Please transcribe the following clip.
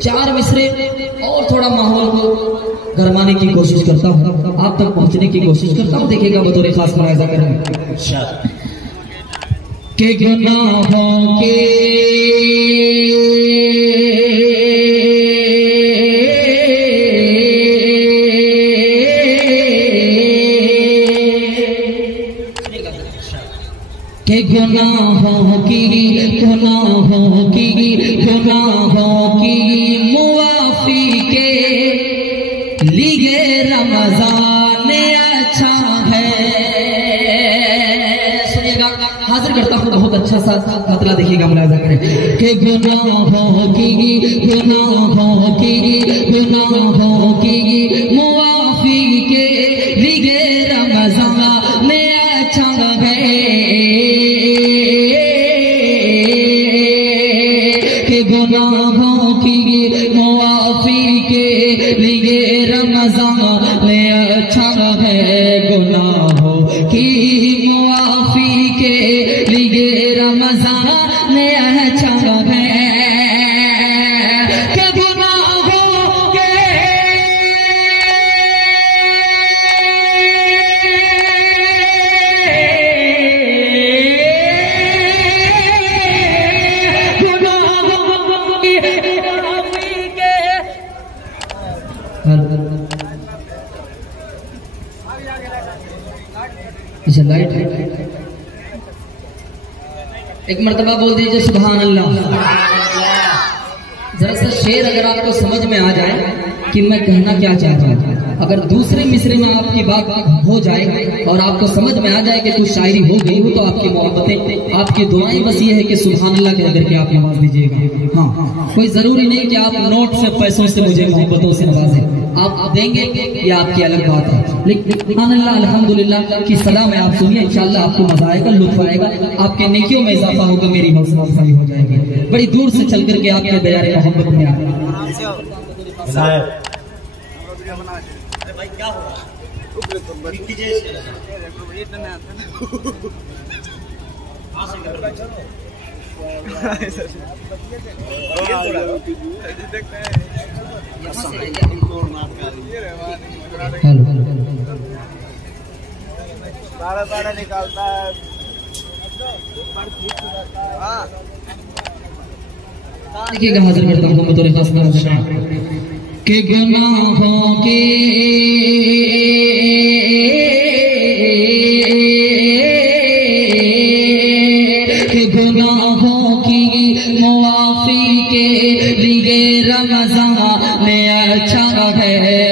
4 मिसरे और थोड़ा माहौल को गरमाने की कोशिश करता हूँ, आप तक पहुंचने की कोशिश करता हूँ। देखिएगा बतौर खास मुलाहिजा करेंगे के गुनाहों के गुनाहों की मुआफी के लिए रमजान अच्छा है। सुनिएगा, हाजिर करता हूँ बहुत अच्छा सा मतला, देखिएगा मुलाहिजा करें कि गुनाहों की मुआफी के लिए रमजान अच्छा है। गुनाहों की मुआफी के लिए रमजान में अच्छा है। गुनाहों की मुआफी के लिए रमजान में अच्छा है। कि गुनाहों के लाइट एक मर्तबा बोल दीजिए सुभान अल्लाह। जरा सा शेर अगर आपको समझ में आ जाए कि मैं कहना क्या चाहता हूँ, अगर दूसरे मिसरे में आपकी बात हो जाए और आपको समझ में आ जाए कि कुछ शायरी हो गई हो, तो आपकी मोहब्बतें, आपकी दुआएं बस ये है कि सुभान अल्लाह कह करके आप नवाज दीजिएगा। हाँ, कोई जरूरी नहीं कि आप नोट से पैसों से मुझे मोहब्बतों से नवाजें, आप देंगे ये आपकी अलग बात है, लेकिन सुभान अल्लाह अल्हम्दुलिल्लाह की सलाह में आप सुनिए, इंशाअल्लाह आपको मजा आएगा, लुत्फ आएगा, आपके नेकियों में इजाफा होगा, मेरी हौसला अफजाई हो जाएगी। बड़ी दूर से चल करके आपके दयारे मोहब्बत में आए। क्या हुआ? बाड़ा निकालता है देखिएगा, हाजिर करता हूँ बतौर खास मुलाहिजा के गुनाहों के मुआफी के लिए रमजान में अच्छा है।